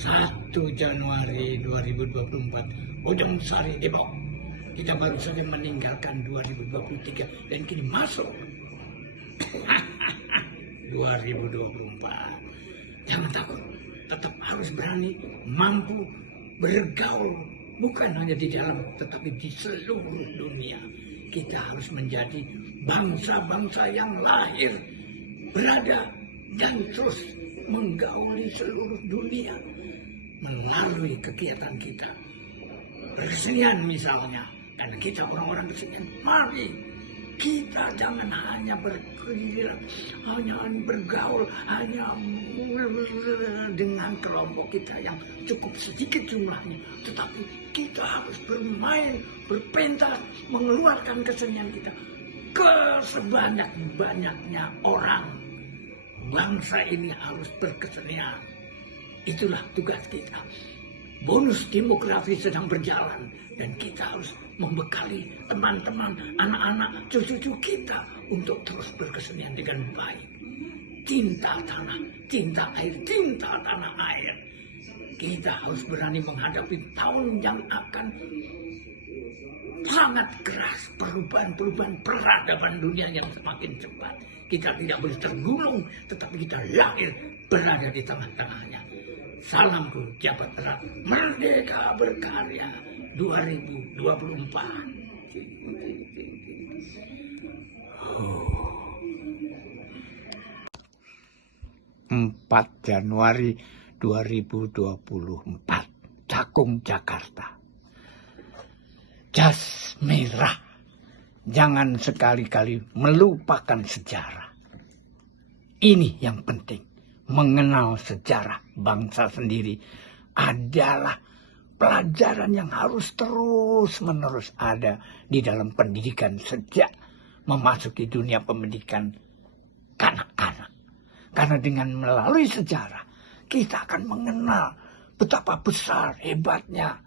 1 Januari 2024, Ujung Sari Depok. Kita baru saja meninggalkan 2023 dan kini masuk 2024. Jangan takut, tetap harus berani, mampu bergaul, bukan hanya di dalam tetapi di seluruh dunia. Kita harus menjadi bangsa-bangsa yang lahir, berada, dan terus menggauli seluruh dunia melalui kegiatan kita. Kesenian misalnya, karena kita orang-orang kesenian, mari kita jangan hanya berkeliling, hanya bergaul, hanya dengan kelompok kita yang cukup sedikit jumlahnya, tetapi kita harus bermain, berpentas, mengeluarkan kesenian kita ke sebanyak-banyaknya orang. Bangsa ini harus berkesenian. Itulah tugas kita. Bonus demografi sedang berjalan dan kita harus membekali teman-teman, anak-anak, cucu-cucu kita untuk terus berkesenian dengan baik. Cinta tanah, cinta air, cinta tanah air. Kita harus berani menghadapi tahun yang akan sangat keras, perubahan-perubahan peradaban dunia yang semakin cepat. Kita tidak boleh tergulung, tetapi kita lahir berada di tengah-tengahnya. Salamku jabat erat, merdeka berkarya 2024. 4 Januari 2024, Cakung, Jakarta. Jas merah, jangan sekali-kali melupakan sejarah. Ini yang penting, mengenal sejarah bangsa sendiri adalah pelajaran yang harus terus-menerus ada di dalam pendidikan sejak memasuki dunia pendidikan kanak-kanak. Karena dengan melalui sejarah, kita akan mengenal betapa besar, hebatnya,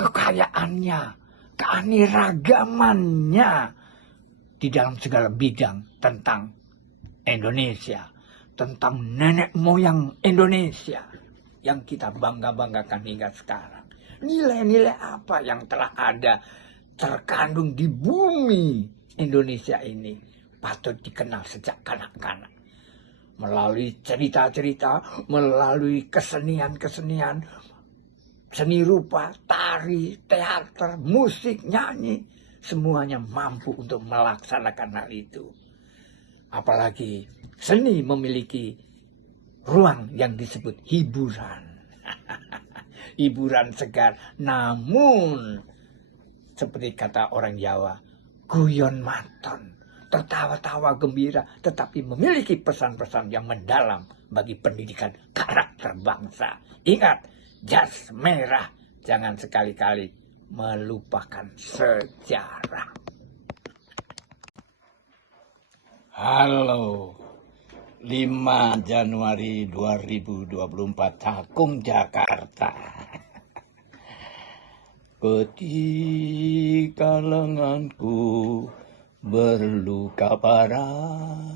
kekayaannya, keanekaragamannya di dalam segala bidang tentang Indonesia, tentang nenek moyang Indonesia yang kita bangga-banggakan hingga sekarang. Nilai-nilai apa yang telah ada terkandung di bumi Indonesia ini patut dikenal sejak kanak-kanak. Melalui cerita-cerita, melalui kesenian-kesenian, seni rupa, tari, teater, musik, nyanyi, semuanya mampu untuk melaksanakan hal itu. Apalagi seni memiliki ruang yang disebut hiburan. Hiburan segar, namun seperti kata orang Jawa, guyon maton, tertawa-tawa gembira, tetapi memiliki pesan-pesan yang mendalam bagi pendidikan karakter bangsa. Ingat, jas merah, jangan sekali-kali melupakan sejarah. Halo, 5 Januari 2024, Cakung, Jakarta. Ketika lenganku berluka parah,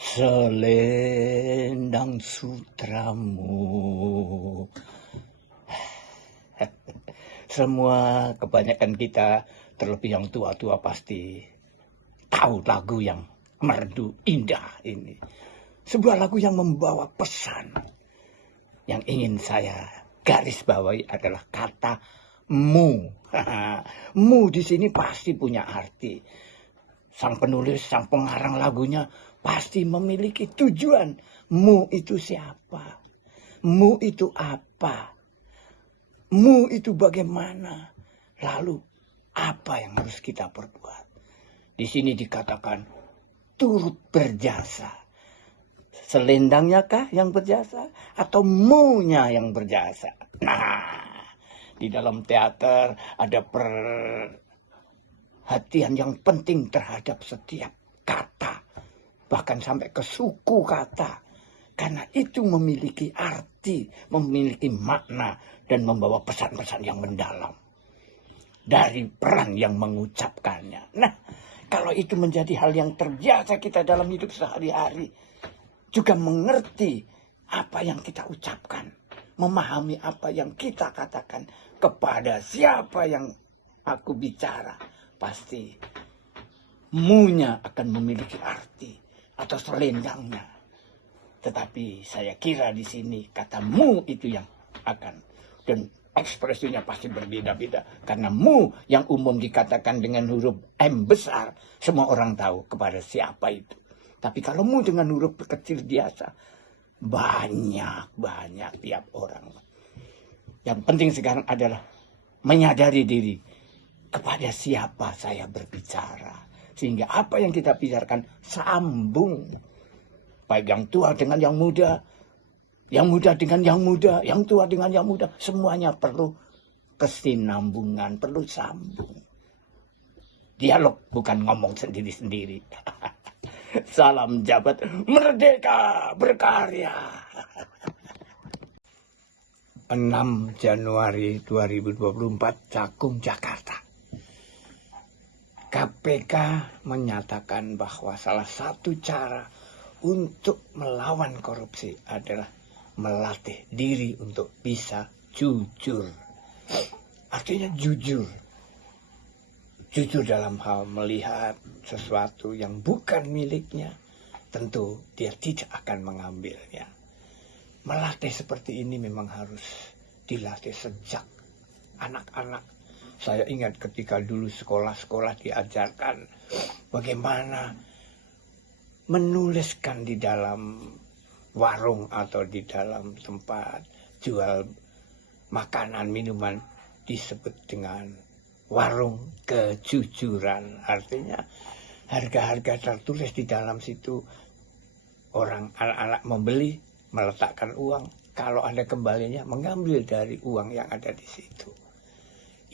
selendang sutramu. Semua kebanyakan kita, terlebih yang tua-tua, pasti tahu lagu yang merdu indah ini. Sebuah lagu yang membawa pesan. Yang ingin saya garis bawahi adalah kata mu. Mu di sini pasti punya arti. Sang penulis, sang pengarang lagunya pasti memiliki tujuan. Mu itu siapa? Mu itu apa? Mu itu bagaimana? Lalu apa yang harus kita perbuat? Di sini dikatakan turut berjasa. Selendangnya kah yang berjasa atau mu-nya yang berjasa? Nah, di dalam teater ada perhatian yang penting terhadap setiap kata, bahkan sampai ke suku kata, karena itu memiliki arti, memiliki makna, dan membawa pesan-pesan yang mendalam dari peran yang mengucapkannya. Nah, kalau itu menjadi hal yang terbiasa kita dalam hidup sehari-hari, juga mengerti apa yang kita ucapkan, memahami apa yang kita katakan, kepada siapa yang aku bicara, pasti mu-nya akan memiliki arti atau selendangnya. Tetapi saya kira di sini kata mu itu yang akan, dan ekspresinya pasti berbeda-beda. Karena mu yang umum dikatakan dengan huruf M besar, semua orang tahu kepada siapa itu. Tapi kalau mu dengan huruf kecil biasa, banyak tiap orang. Yang penting sekarang adalah menyadari diri kepada siapa saya berbicara. Sehingga apa yang kita bicarakan sambung. Baik yang tua dengan yang muda dengan yang muda, yang tua dengan yang muda. Semuanya perlu kesinambungan, perlu sambung. Dialog, bukan ngomong sendiri-sendiri. Salam jabat, merdeka berkarya. 6 Januari 2024, Cakung, Jakarta. KPK menyatakan bahwa salah satu cara untuk melawan korupsi adalah melatih diri untuk bisa jujur. Artinya jujur. Jujur dalam hal melihat sesuatu yang bukan miliknya, tentu dia tidak akan mengambilnya. Melatih seperti ini memang harus dilatih sejak anak-anak. Saya ingat ketika dulu sekolah-sekolah diajarkan bagaimana menuliskan di dalam warung atau di dalam tempat jual makanan, minuman, disebut dengan warung kejujuran. Artinya harga-harga tertulis di dalam situ. Orang anak-anak membeli, meletakkan uang. Kalau ada kembalinya, mengambil dari uang yang ada di situ.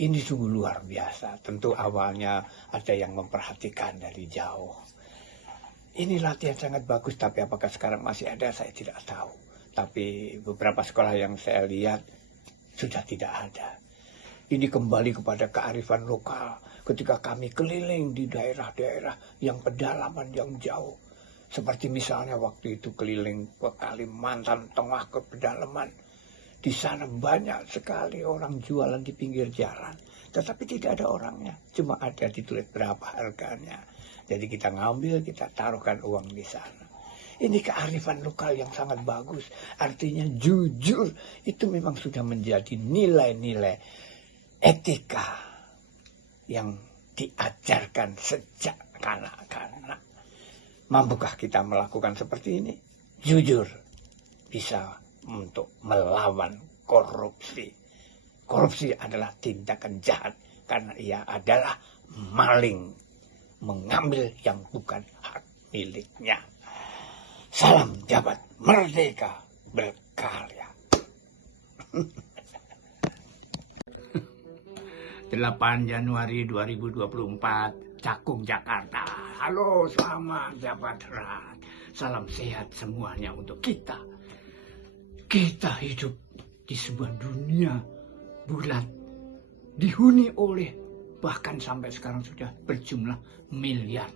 Ini sungguh luar biasa. Tentu awalnya ada yang memperhatikan dari jauh. Ini latihan sangat bagus, tapi apakah sekarang masih ada, saya tidak tahu. Tapi beberapa sekolah yang saya lihat sudah tidak ada. Ini kembali kepada kearifan lokal. Ketika kami keliling di daerah-daerah yang pedalaman yang jauh. Seperti misalnya waktu itu keliling ke Kalimantan Tengah, ke pedalaman. Di sana banyak sekali orang jualan di pinggir jalan. Tetapi tidak ada orangnya. Cuma ada ditulis berapa harganya. Jadi kita ngambil, kita taruhkan uang di sana. Ini kearifan lokal yang sangat bagus. Artinya jujur itu memang sudah menjadi nilai-nilai etika yang diajarkan sejak kanak-kanak. Mampukah kita melakukan seperti ini? Jujur bisa untuk melawan korupsi. Korupsi adalah tindakan jahat karena ia adalah maling, mengambil yang bukan hak miliknya. Salam jabat, merdeka berkarya. 8 Januari 2024, Cakung, Jakarta. Halo, selamat jabat erat. Salam sehat semuanya untuk kita. Kita hidup di sebuah dunia bulat, dihuni oleh bahkan sampai sekarang sudah berjumlah miliar.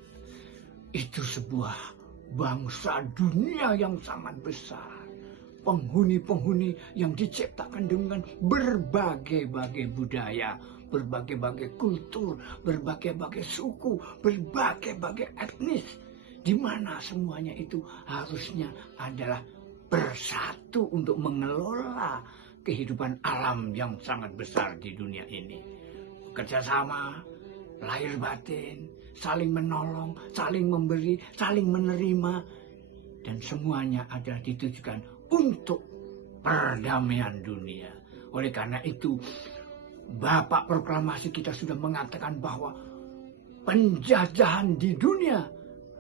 Itu sebuah bangsa dunia yang sangat besar. Penghuni-penghuni yang diciptakan dengan berbagai-bagai budaya, berbagai-bagai kultur, berbagai-bagai suku, berbagai-bagai etnis. Di mana semuanya itu harusnya adalah bersatu untuk mengelola kehidupan alam yang sangat besar di dunia ini. Kerjasama, lahir batin, saling menolong, saling memberi, saling menerima, dan semuanya ada ditujukan untuk perdamaian dunia. Oleh karena itu, Bapak Proklamasi kita sudah mengatakan bahwa penjajahan di dunia,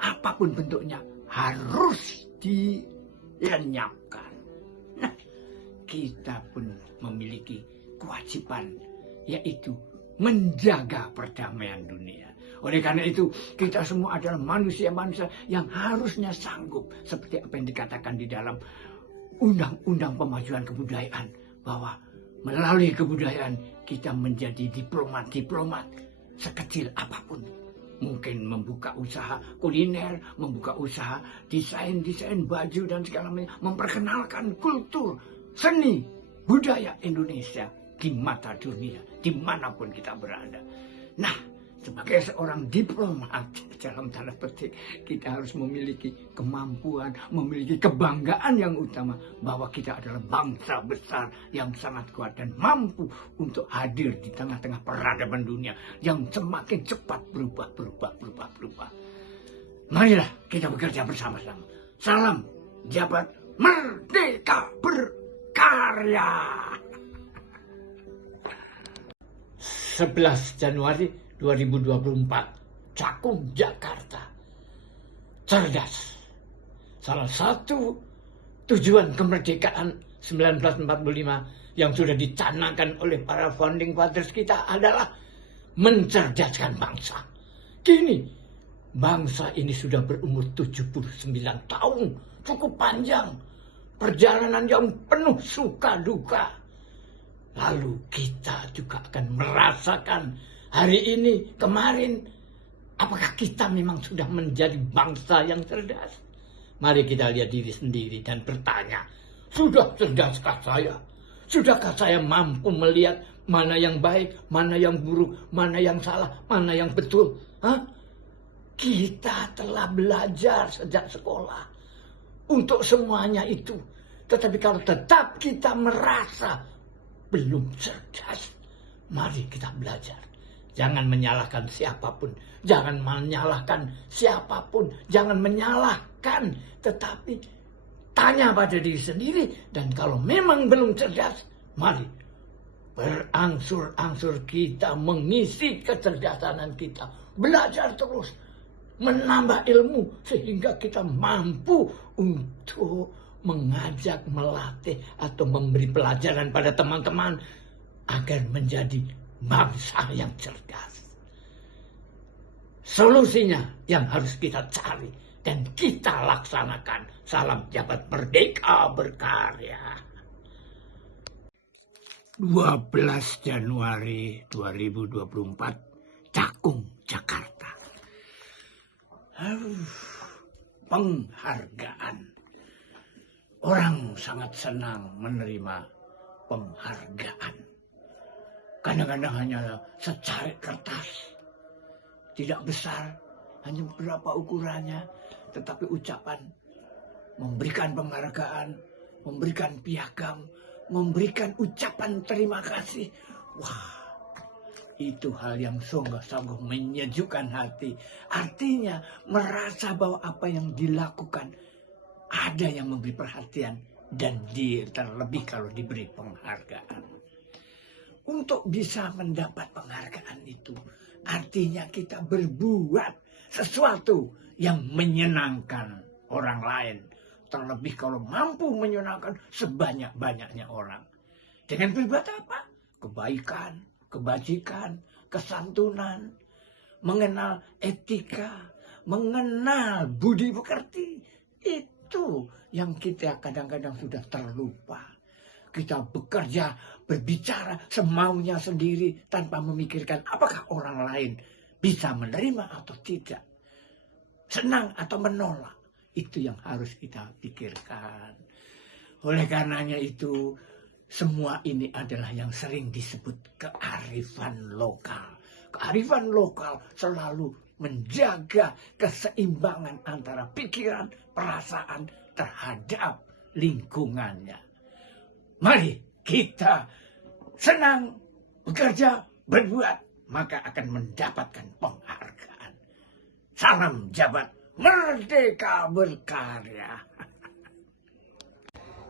apapun bentuknya, harus dilenyapkan. Nah, kita pun memiliki kewajiban, yaitu menjaga perdamaian dunia. Oleh karena itu, kita semua adalah manusia-manusia yang harusnya sanggup, seperti apa yang dikatakan di dalam Undang-Undang Pemajuan Kebudayaan, bahwa melalui kebudayaan kita menjadi diplomat-diplomat sekecil apapun. Mungkin membuka usaha kuliner, membuka usaha desain baju dan segala macam, memperkenalkan kultur, seni, budaya Indonesia di mata dunia, dimanapun kita berada. Nah, sebagai seorang diplomat, dalam tanda petik, kita harus memiliki kemampuan, memiliki kebanggaan yang utama bahwa kita adalah bangsa besar yang sangat kuat dan mampu untuk hadir di tengah-tengah peradaban dunia yang semakin cepat berubah. Marilah kita bekerja bersama-sama. Salam jabat merdeka berkarya. 11 Januari 2024, Cakung, Jakarta. Cerdas. Salah satu tujuan kemerdekaan 1945 yang sudah dicanangkan oleh para founding fathers kita adalah mencerdaskan bangsa. Kini, bangsa ini sudah berumur 79 tahun, cukup panjang. Perjalanan yang penuh suka duka. Lalu kita juga akan merasakan hari ini, kemarin, apakah kita memang sudah menjadi bangsa yang cerdas? Mari kita lihat diri sendiri dan bertanya, sudah cerdaskah saya? Sudahkah saya mampu melihat mana yang baik, mana yang buruk, mana yang salah, mana yang betul? Kita telah belajar sejak sekolah untuk semuanya itu. Tetapi kalau tetap kita merasa belum cerdas, mari kita belajar. Jangan menyalahkan siapapun, jangan menyalahkan siapapun, jangan menyalahkan, tetapi tanya pada diri sendiri. Dan kalau memang belum cerdas, mari berangsur-angsur kita mengisi kecerdasan kita, belajar terus, menambah ilmu sehingga kita mampu untuk mengajak, melatih, atau memberi pelajaran pada teman-teman agar menjadi bangsa yang cerdas. Solusinya yang harus kita cari dan kita laksanakan. Salam jabat merdeka berkarya. 12 Januari 2024, Cakung, Jakarta. Penghargaan. Orang sangat senang menerima penghargaan. Kadang-kadang hanya secarik kertas. Tidak besar, hanya berapa ukurannya. Tetapi ucapan memberikan penghargaan, memberikan piagam, memberikan ucapan terima kasih. Wah, itu hal yang sungguh-sungguh menyejukkan hati. Artinya merasa bahwa apa yang dilakukan ada yang memberi perhatian dan terlebih kalau diberi penghargaan. Untuk bisa mendapat penghargaan itu artinya kita berbuat sesuatu yang menyenangkan orang lain. Terlebih kalau mampu menyenangkan sebanyak-banyaknya orang. Dengan berbuat apa? Kebaikan, kebajikan, kesantunan, mengenal etika, mengenal budi pekerti. Itu yang kita kadang-kadang sudah terlupa. Kita bekerja, berbicara semaunya sendiri tanpa memikirkan apakah orang lain bisa menerima atau tidak. Senang atau menolak. Itu yang harus kita pikirkan. Oleh karenanya itu, semua ini adalah yang sering disebut kearifan lokal. Kearifan lokal selalu menjaga keseimbangan antara pikiran, perasaan terhadap lingkungannya. Mari kita senang bekerja, berbuat, maka akan mendapatkan penghargaan. Salam jabat merdeka berkarya.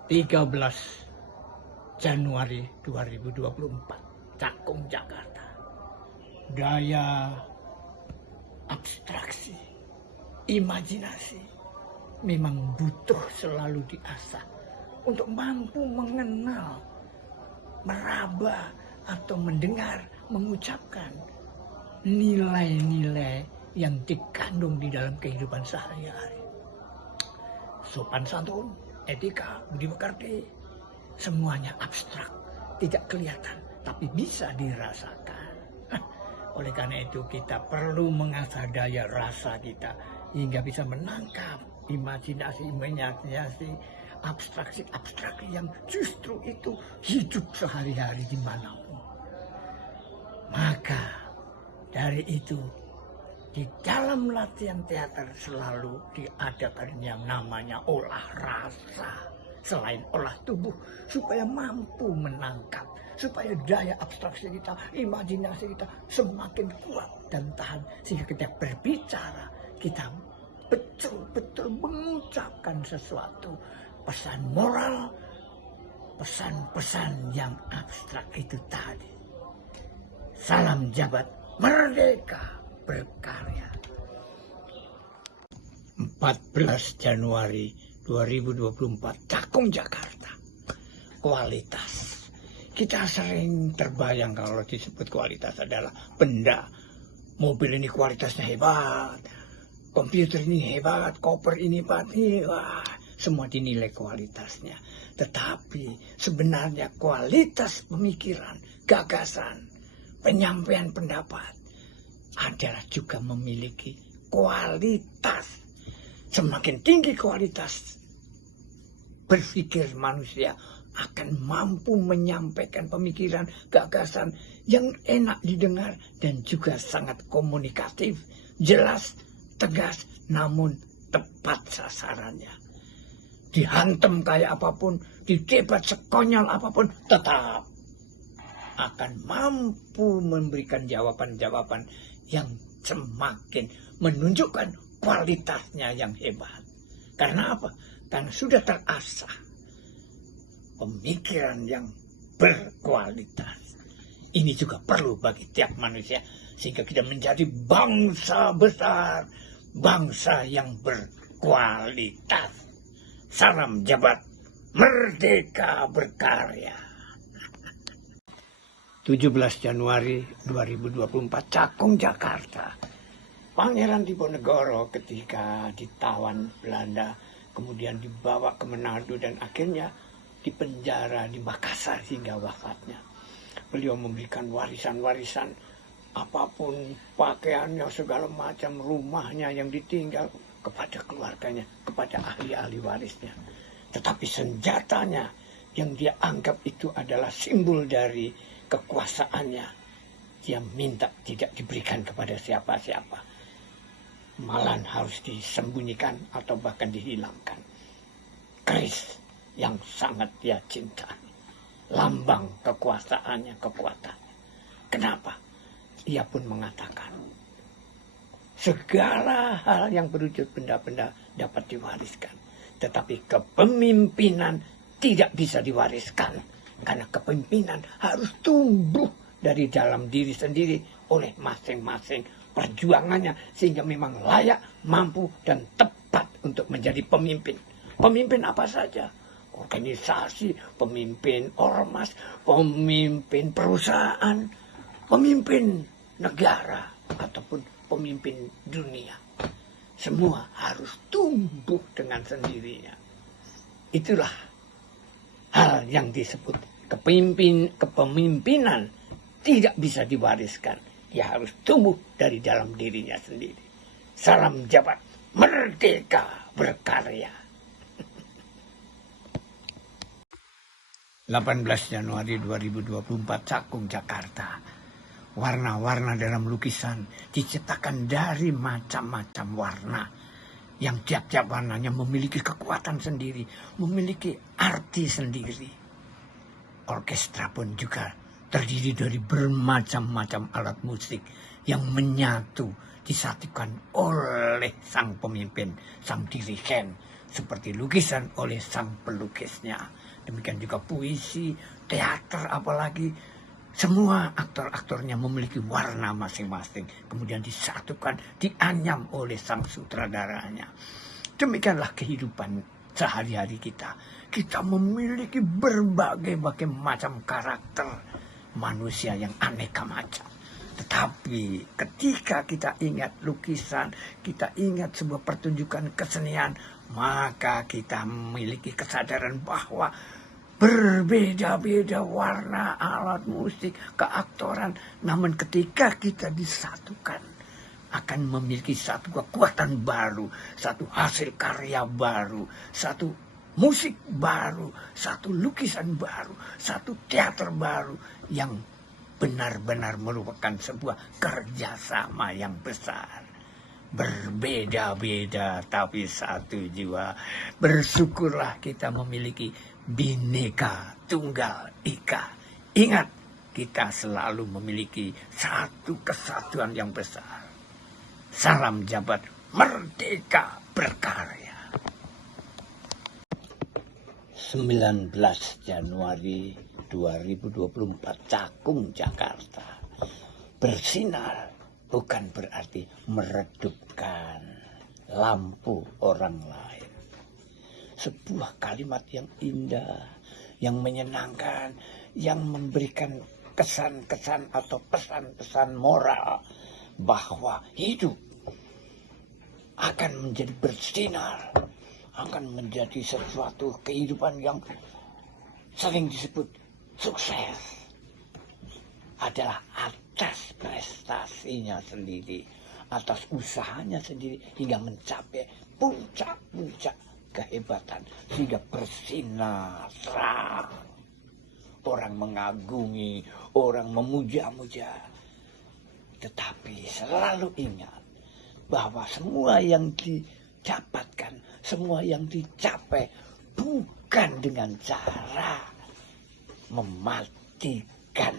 13 Januari 2024, Cakung, Jakarta. Daya abstraksi, imajinasi memang butuh selalu diasah untuk mampu mengenal, meraba, atau mendengar, mengucapkan nilai-nilai yang dikandung di dalam kehidupan sehari-hari. Sopan santun, etika, budi pekerti, semuanya abstrak, tidak kelihatan, tapi bisa dirasakan. Oleh karena itu kita perlu mengasah daya rasa kita hingga bisa menangkap imajinasi abstraksi-abstraksi yang justru itu hidup sehari-hari dimanapun. Maka dari itu di dalam latihan teater selalu diadakan yang namanya olah rasa selain olah tubuh supaya mampu menangkap, supaya daya abstraksi kita, imajinasi kita semakin kuat dan tahan sehingga kita berbicara, kita betul-betul mengucapkan sesuatu pesan moral, pesan-pesan yang abstrak itu tadi. Salam jabat merdeka berkarya. 14 Januari 2024, Cakung, Jakarta. Kualitas. Kita sering terbayang kalau disebut kualitas adalah benda. Mobil ini kualitasnya hebat, komputer ini hebat, koper ini hebat, wah, semua dinilai kualitasnya. Tetapi sebenarnya kualitas pemikiran, gagasan, penyampaian pendapat adalah juga memiliki kualitas. Semakin tinggi kualitas berpikir manusia, akan mampu menyampaikan pemikiran, gagasan yang enak didengar dan juga sangat komunikatif, jelas, tegas, namun tepat sasarannya. Dihantam kayak apapun, didebat sekonyol apapun, tetap akan mampu memberikan jawaban-jawaban yang semakin menunjukkan kualitasnya yang hebat. Karena apa? Karena sudah terasah pemikiran yang berkualitas. Ini juga perlu bagi tiap manusia sehingga kita menjadi bangsa besar, bangsa yang berkualitas. Salam jabat merdeka berkarya. 17 Januari 2024, Cakung, Jakarta. Pangeran Diponegoro ketika ditawan Belanda, kemudian dibawa ke Manado dan akhirnya dipenjara di Makassar hingga wafatnya. Beliau memberikan warisan-warisan apapun, pakaiannya, segala macam, rumahnya yang ditinggal kepada keluarganya, kepada ahli-ahli warisnya. Tetapi senjatanya yang dia anggap itu adalah simbol dari kekuasaannya, dia minta tidak diberikan kepada siapa-siapa. Malah harus disembunyikan atau bahkan dihilangkan. Keris yang sangat dia cintai, lambang kekuasaannya, kekuatannya. Kenapa? Ia pun mengatakan, segala hal yang berwujud benda-benda dapat diwariskan, tetapi kepemimpinan tidak bisa diwariskan, karena kepemimpinan harus tumbuh dari dalam diri sendiri oleh masing-masing perjuangannya sehingga memang layak, mampu, dan tepat untuk menjadi pemimpin. Pemimpin apa saja? Organisasi, pemimpin ormas, pemimpin perusahaan, pemimpin negara, ataupun pemimpin dunia. Semua harus tumbuh dengan sendirinya. Itulah hal yang disebut kepemimpinan tidak bisa diwariskan. Dia harus tumbuh dari dalam dirinya sendiri. Salam jabat merdeka berkarya. 18 Januari 2024, Cakung, Jakarta. Warna-warna dalam lukisan diciptakan dari macam-macam warna. Yang tiap-tiap warnanya memiliki kekuatan sendiri, memiliki arti sendiri. Orkestra pun juga terdiri dari bermacam-macam alat musik yang menyatu, disatukan oleh sang pemimpin, sang dirigen, seperti lukisan oleh sang pelukisnya. Demikian juga puisi, teater, apalagi semua aktor-aktornya memiliki warna masing-masing. Kemudian disatukan, dianyam oleh sang sutradaranya. Demikianlah kehidupan sehari-hari kita. Kita memiliki berbagai macam karakter manusia yang aneka macam. Tetapi ketika kita ingat lukisan, kita ingat sebuah pertunjukan kesenian, maka kita memiliki kesadaran bahwa berbeda-beda warna alat musik, keaktoran, namun ketika kita disatukan akan memiliki satu kekuatan baru, satu hasil karya baru, satu musik baru, satu lukisan baru, satu teater baru yang benar-benar merupakan sebuah kerjasama yang besar. Berbeda-beda tapi satu jiwa. Bersyukurlah kita memiliki Bhinneka Tunggal Ika. Ingat, kita selalu memiliki satu kesatuan yang besar. Salam jabat, merdeka berkarya. 19 Januari 2024, Cakung, Jakarta. Bersinar bukan berarti meredupkan lampu orang lain. Sebuah kalimat yang indah, yang menyenangkan, yang memberikan kesan-kesan atau pesan-pesan moral bahwa hidup akan menjadi bersinar, akan menjadi sesuatu kehidupan yang sering disebut sukses adalah atas prestasinya sendiri, atas usahanya sendiri hingga mencapai puncak-puncak kehebatan sehingga bersinar terang. Orang mengagumi, orang memuja-muja. Tetapi selalu ingat bahwa semua yang didapatkan, semua yang dicapai bukan dengan cara mematikan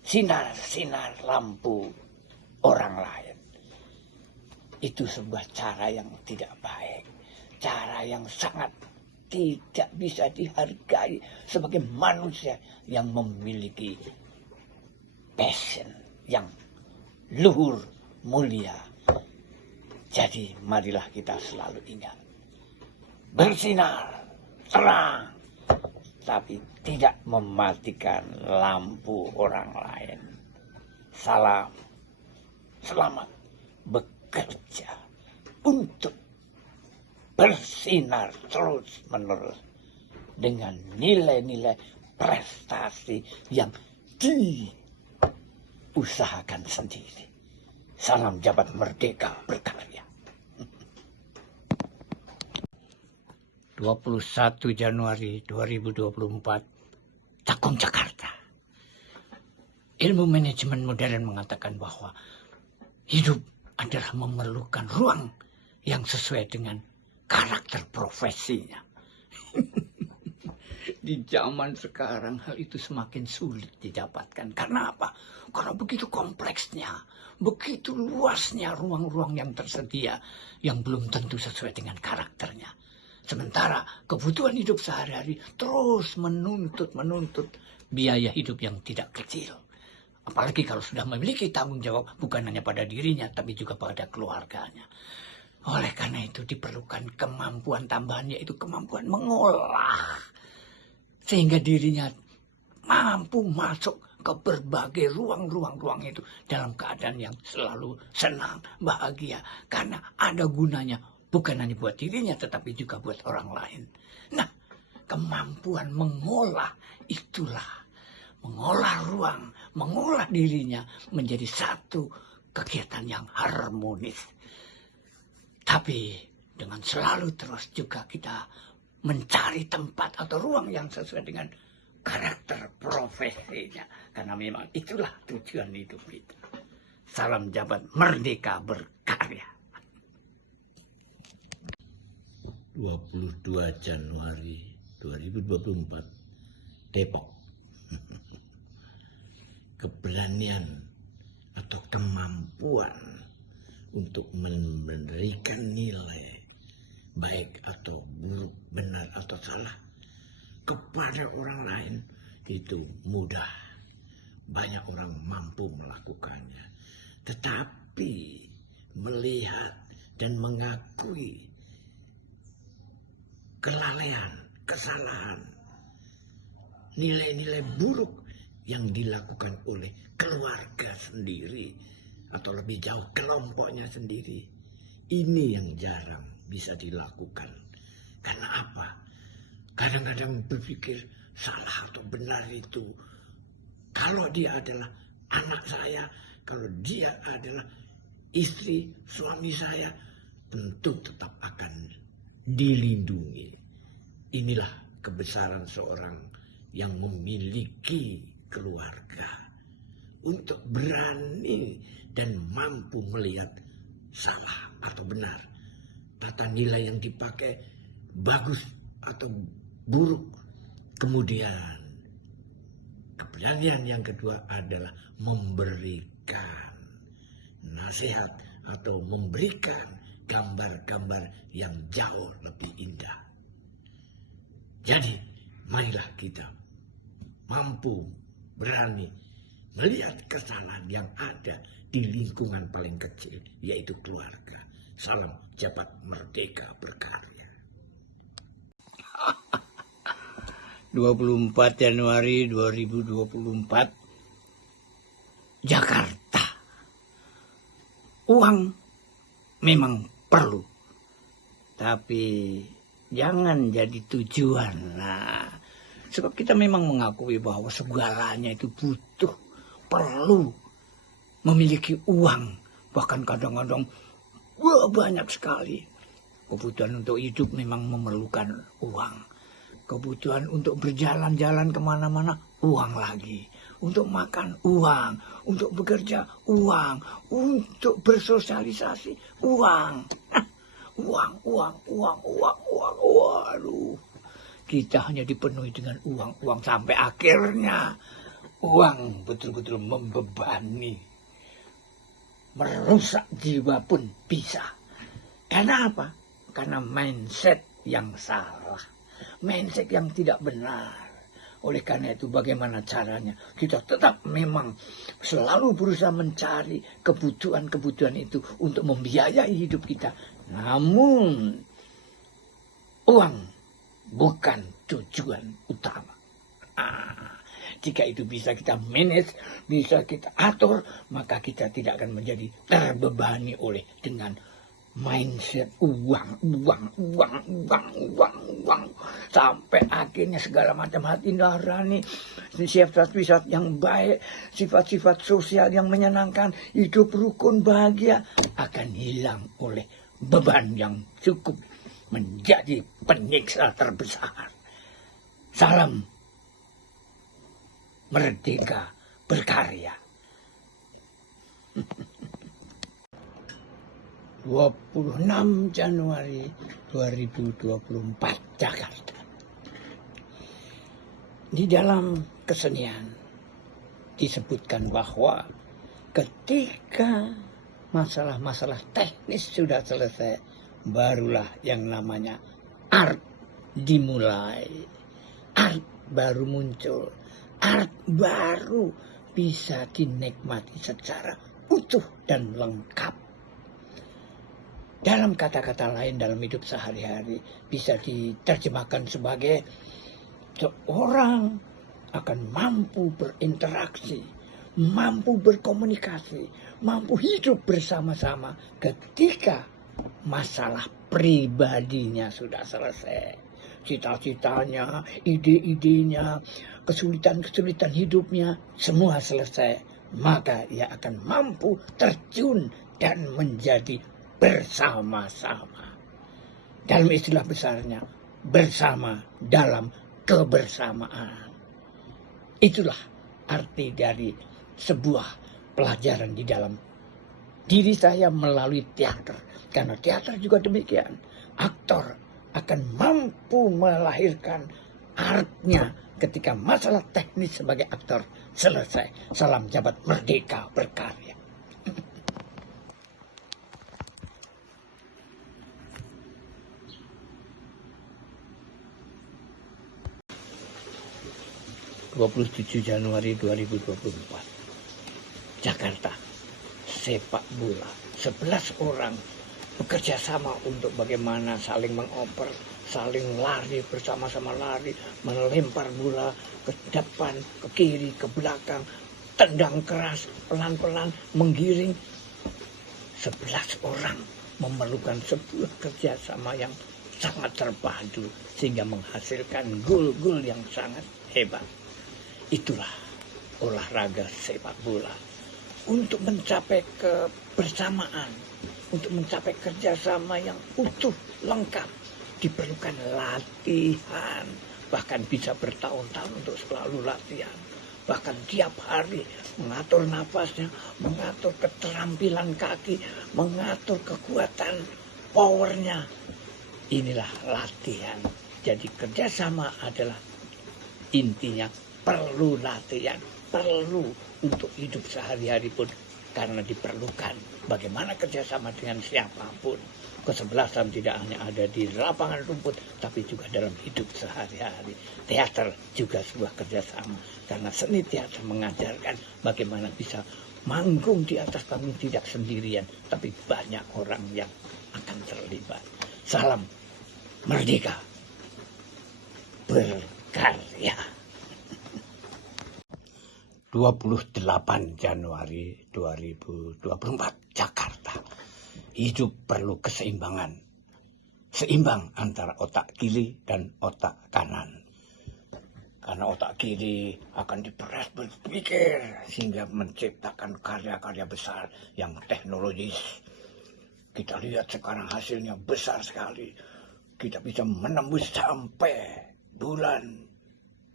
sinar-sinar lampu orang lain. Itu sebuah cara yang tidak baik, cara yang sangat tidak bisa dihargai sebagai manusia yang memiliki passion yang luhur mulia. Jadi marilah kita selalu ingat, bersinar terang, tapi tidak mematikan lampu orang lain. Salam, selamat bekerja untuk bersinar terus-menerus dengan nilai-nilai prestasi yang diusahakan sendiri. Salam jabat merdeka berkarya. 21 Januari 2024, Cakung, Jakarta. Ilmu manajemen modern mengatakan bahwa hidup adalah memerlukan ruang yang sesuai dengan karakter profesinya. Di zaman sekarang hal itu semakin sulit didapatkan. Karena apa? Karena begitu kompleksnya, begitu luasnya ruang-ruang yang tersedia yang belum tentu sesuai dengan karakternya. Sementara kebutuhan hidup sehari-hari terus menuntut biaya hidup yang tidak kecil. Apalagi kalau sudah memiliki tanggung jawab bukan hanya pada dirinya tapi juga pada keluarganya. Oleh karena itu diperlukan kemampuan tambahan, yaitu kemampuan mengolah. Sehingga dirinya mampu masuk ke berbagai ruang-ruang itu dalam keadaan yang selalu senang, bahagia. Karena ada gunanya, bukan hanya buat dirinya tetapi juga buat orang lain. Nah, kemampuan mengolah itulah. Mengolah ruang, mengolah dirinya menjadi satu kegiatan yang harmonis. Tapi dengan selalu terus juga kita mencari tempat atau ruang yang sesuai dengan karakter profesinya. Karena memang itulah tujuan hidup kita. Salam jabat merdeka berkarya. 22 Januari 2024, Depok. Keberanian atau kemampuan untuk memberikan nilai baik atau buruk, benar atau salah kepada orang lain itu mudah. Banyak orang mampu melakukannya. Tetapi melihat dan mengakui kelalaian, kesalahan, nilai-nilai buruk yang dilakukan oleh keluarga sendiri atau lebih jauh kelompoknya sendiri. Ini yang jarang bisa dilakukan. Karena apa? Kadang-kadang berpikir salah atau benar itu kalau dia adalah anak saya, kalau dia adalah istri, suami saya, tentu tetap akan dilindungi. Inilah kebesaran seorang yang memiliki keluarga. Untuk berani dan mampu melihat salah atau benar. Tata nilai yang dipakai bagus atau buruk. Kemudian keberanian yang kedua adalah memberikan nasihat atau memberikan gambar-gambar yang jauh lebih indah. Jadi, marilah kita mampu, berani melihat kesalahan yang ada di lingkungan paling kecil, yaitu keluarga. Salam Jabat Merdeka Berkarya. 24 Januari 2024, Jakarta. Uang memang perlu, tapi jangan jadi tujuan. Nah, sebab kita memang mengakui bahwa segalanya itu butuh, perlu memiliki uang. Bahkan kadang-kadang banyak sekali. Kebutuhan untuk hidup memang memerlukan uang. Kebutuhan untuk berjalan-jalan kemana-mana, uang lagi. Untuk makan, uang. Untuk bekerja, uang. Untuk bersosialisasi, uang. Uang. Waduh. Kita hanya dipenuhi dengan uang sampai akhirnya uang betul-betul membebani. Merusak jiwa pun bisa. Karena apa? Karena mindset yang salah. Mindset yang tidak benar. Oleh karena itu bagaimana caranya? Kita tetap memang selalu berusaha mencari kebutuhan-kebutuhan itu untuk membiayai hidup kita. Namun uang bukan tujuan utama. Jika itu bisa kita manage, bisa kita atur, maka kita tidak akan menjadi terbebani oleh dengan mindset uang. Sampai akhirnya segala macam hati nurani, sifat-sifat yang baik, sifat-sifat sosial yang menyenangkan, hidup rukun bahagia akan hilang oleh beban yang cukup menjadi penyiksa terbesar. Salam Merdeka Berkarya. 26 Januari 2024, Jakarta. Di dalam kesenian disebutkan bahwa ketika masalah-masalah teknis sudah selesai, barulah yang namanya art dimulai. Art baru muncul. Art baru bisa dinikmati secara utuh dan lengkap. Dalam kata-kata lain dalam hidup sehari-hari bisa diterjemahkan sebagai seorang akan mampu berinteraksi, mampu berkomunikasi, mampu hidup bersama-sama ketika masalah pribadinya sudah selesai. Cita-citanya, ide-idenya, kesulitan-kesulitan hidupnya semua selesai. Maka ia akan mampu terjun dan menjadi bersama-sama. Dalam istilah besarnya, bersama dalam kebersamaan. Itulah arti dari sebuah pelajaran di dalam diri saya melalui teater. Karena teater juga demikian. Aktor akan mampu melahirkan artnya ketika masalah teknis sebagai aktor selesai. Salam Jabat Merdeka Berkarya. 27 Januari 2024, Jakarta. Sepak bola, 11 orang bekerja sama untuk bagaimana saling mengoper, saling lari, bersama-sama lari, melempar bola ke depan, ke kiri, ke belakang, tendang keras, pelan-pelan, menggiring. 11 orang memerlukan sebuah kerjasama yang sangat terpadu sehingga menghasilkan gol-gol yang sangat hebat. Itulah olahraga sepak bola. Untuk mencapai kebersamaan, untuk mencapai kerjasama yang utuh, lengkap, diperlukan latihan, bahkan bisa bertahun-tahun untuk selalu latihan. Bahkan tiap hari mengatur nafasnya, mengatur keterampilan kaki, mengatur kekuatan powernya. Inilah latihan. Jadi kerjasama adalah intinya perlu latihan, perlu untuk hidup sehari-hari pun karena diperlukan. Bagaimana kerjasama dengan siapapun. Kesebelasan tidak hanya ada di lapangan rumput, tapi juga dalam hidup sehari-hari. Teater juga sebuah kerjasama, karena seni teater mengajarkan bagaimana bisa manggung di atas panggung tidak sendirian, tapi banyak orang yang akan terlibat. Salam merdeka, berkarya. 28 Januari 2024, Jakarta. Hidup perlu keseimbangan. Seimbang antara otak kiri dan otak kanan. Karena otak kiri akan diperas berpikir sehingga menciptakan karya-karya besar yang teknologis. Kita lihat sekarang hasilnya besar sekali. Kita bisa menembus sampai bulan,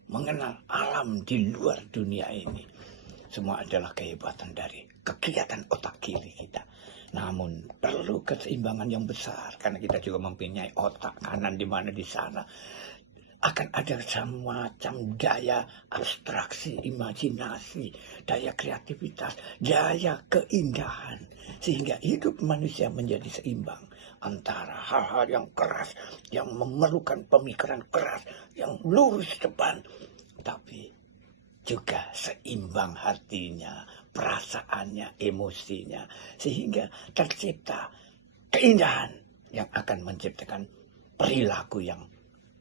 mengenal alam di luar dunia ini. Semua adalah kehebatan dari kegiatan otak kiri kita. Namun perlu keseimbangan yang besar karena kita juga mempunyai otak kanan di mana di sana akan ada semacam daya abstraksi, imajinasi, daya kreativitas, daya keindahan sehingga hidup manusia menjadi seimbang antara hal-hal yang keras, yang memerlukan pemikiran keras, yang lurus depan, tapi juga seimbang hatinya, perasaannya, emosinya, sehingga tercipta keindahan yang akan menciptakan perilaku yang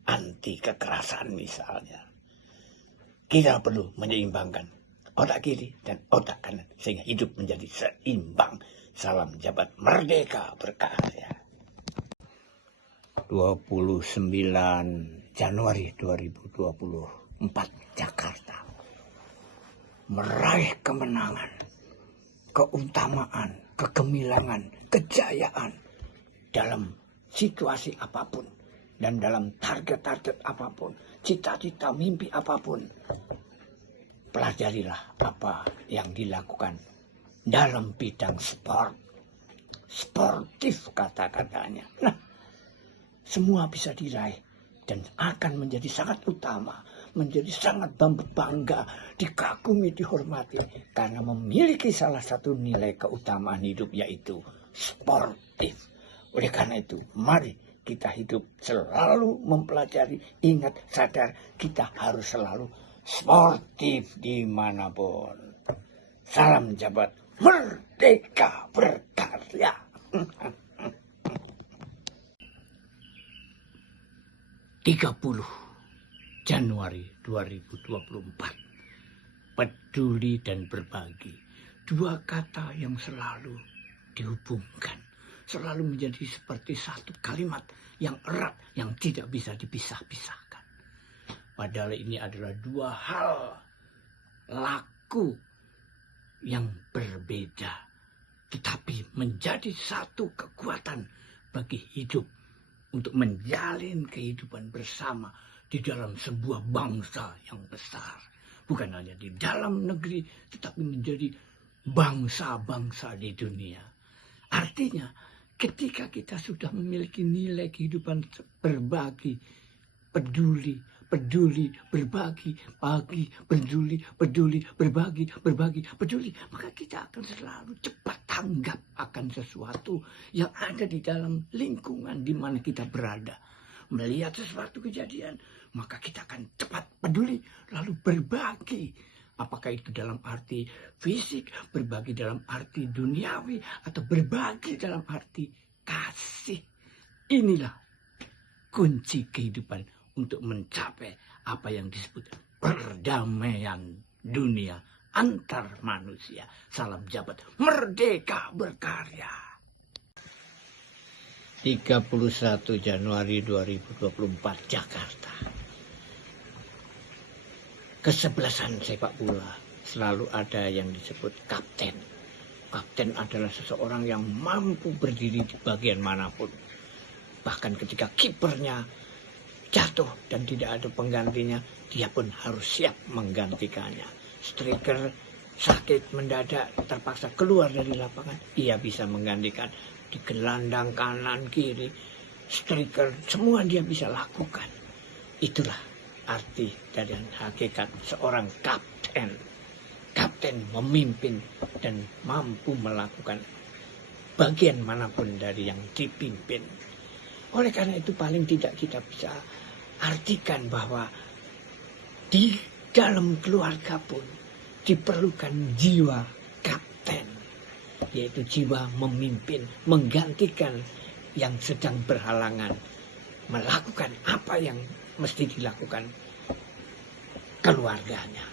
anti kekerasan misalnya. Kita perlu menyeimbangkan otak kiri dan otak kanan sehingga hidup menjadi seimbang. Salam jabat merdeka berkarya. 29 Januari 2024, Jakarta. Meraih kemenangan, keutamaan, kegemilangan, kejayaan dalam situasi apapun dan dalam target-target apapun, cita-cita, mimpi apapun. Pelajarilah apa yang dilakukan dalam bidang sport. Sportif kata-katanya. Nah, semua bisa diraih dan akan menjadi sangat utama, menjadi sangat bangga, dikagumi, dihormati karena memiliki salah satu nilai keutamaan hidup yaitu sportif. Oleh karena itu, mari kita hidup selalu mempelajari, ingat, sadar kita harus selalu sportif dimanapun. Salam jabat merdeka berkarya. 30 Januari 2024. Peduli dan berbagi. Dua kata yang selalu dihubungkan. Selalu menjadi seperti satu kalimat yang erat, yang tidak bisa dipisah-pisahkan. Padahal ini adalah dua hal laku yang berbeda. Tetapi menjadi satu kekuatan bagi hidup. Untuk menjalin kehidupan bersama di dalam sebuah bangsa yang besar. Bukan hanya di dalam negeri, tetapi menjadi bangsa-bangsa di dunia. Artinya, ketika kita sudah memiliki nilai kehidupan berbagi, peduli, berbagi, peduli, berbagi, peduli, maka kita akan selalu cepat tanggap akan sesuatu yang ada di dalam lingkungan di mana kita berada. Melihat sesuatu kejadian, maka kita akan cepat peduli, lalu berbagi. Apakah itu dalam arti fisik, berbagi dalam arti duniawi, atau berbagi dalam arti kasih. Inilah kunci kehidupan untuk mencapai apa yang disebut perdamaian dunia antar manusia. Salam jabat merdeka berkarya. 31 Januari 2024, Jakarta. Kesebelasan sepak bola selalu ada yang disebut kapten. Kapten adalah seseorang yang mampu berdiri di bagian manapun. Bahkan ketika kipernya jatuh dan tidak ada penggantinya, dia pun harus siap menggantikannya. Striker sakit mendadak terpaksa keluar dari lapangan, ia bisa menggantikan. Di gelandang kanan kiri, striker, semua dia bisa lakukan. Itulah arti dari hakikat seorang kapten. Kapten memimpin dan mampu melakukan bagian manapun dari yang dipimpin. Oleh karena itu paling tidak kita bisa artikan bahwa di dalam keluarga pun diperlukan jiwa kapten, yaitu jiwa memimpin, menggantikan yang sedang berhalangan, melakukan apa yang mesti dilakukan keluarganya.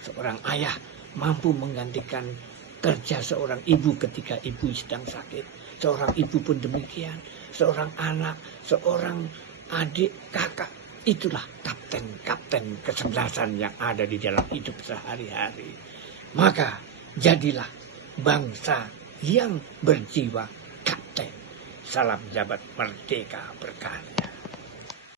Seorang ayah mampu menggantikan kerja seorang ibu ketika ibu sedang sakit. Seorang ibu pun demikian. Seorang anak, seorang adik, kakak. Itulah kapten-kapten kesebelasan yang ada di dalam hidup sehari-hari. Maka jadilah bangsa yang berjiwa kapten. Salam jabat merdeka berkah.